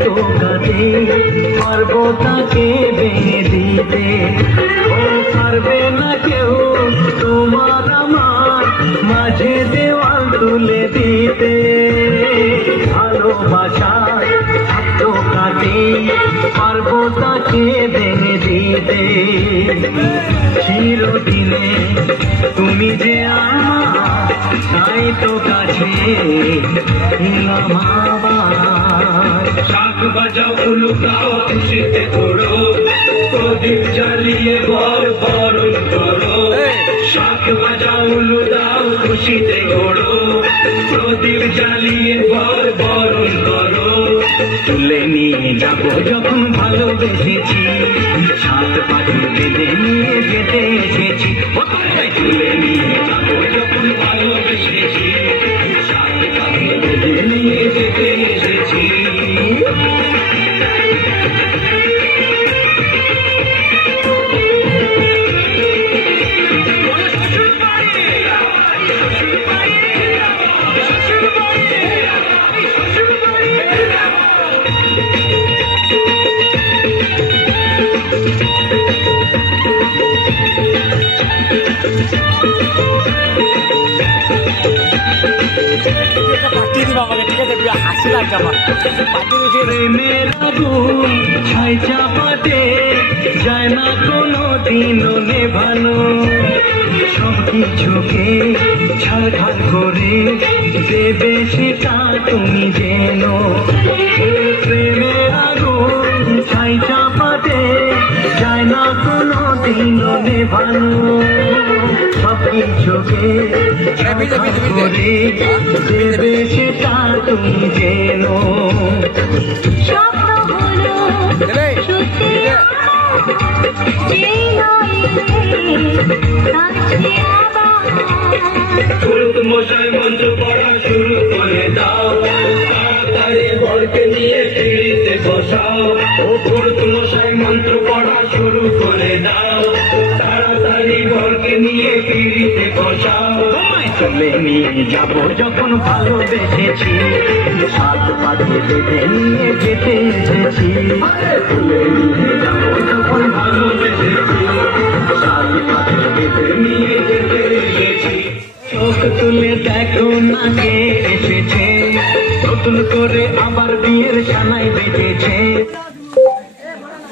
এত কাছে পারবো তাকে ভেঙে দিতে। ও পারবে না কেউ তোমার আমার মাঝে দেওয়াল তুলে দিতে। ভালোবাসার এত কাছে পারবো তাকে ভেঙে দিতে। চিরদিনে তুমি যে আমার তাই তো কাছে এলাম আবার। শাক বাজাও উলুকাও খুশিতে করো, প্রদীপ জ্বালিয়ে বর বরণ করো। শাক বাজাও উলুদাও খুশিতে করো, প্রদীপ জ্বালিয়ে বর বরণ করো। তুলে নিয়ে যাবো যখন ভালোবেসেছি, সাত পাখি বেঁধে নিয়ে যেতে এসেছি। তুলে নিয়ে যাবো যখন ভালোবেসেছি, সাত পাখি বেঁধে নিয়ে যেতে এসেছি। প্রেমের আগুন ছাই চাপাতে যায় না কোনো দিনও নেভানো। সব কিছুকে ছাড়খাড় করে দেবে সেটা তুমি যেন। প্রেমের আগুন ছাই চাপাতে যায় না কোনো দিনও নেভানো। সব কিছুকে ছাড়খাড় করে দেবে সেটা তুমি যেন। পুরুত মশাই মন্ত্র পড়া শুরু করে দাও, তাড়াতাড়ি বরকে নিয়ে পিড়িতে বসাও। ও পুরুত মশাই মন্ত্র পড়া শুরু করে দাও, তাড়াতাড়ি বরকে নিয়ে পিড়িতে বসাও। তুলে নিয়ে যাবো যখন ভালোবেসেছি, সাত পাখি বেঁধে নিয়ে যেতে এসেছি। তুলে নিয়ে যাবো যখন ভালোবেসেছি, সাত পাখি বেঁধে নিয়ে যেতে এসেছি। চোখ তুলে দেখো না কে এসেছে, নতুন করে আবার বিয়ের সানাই বেজেছে।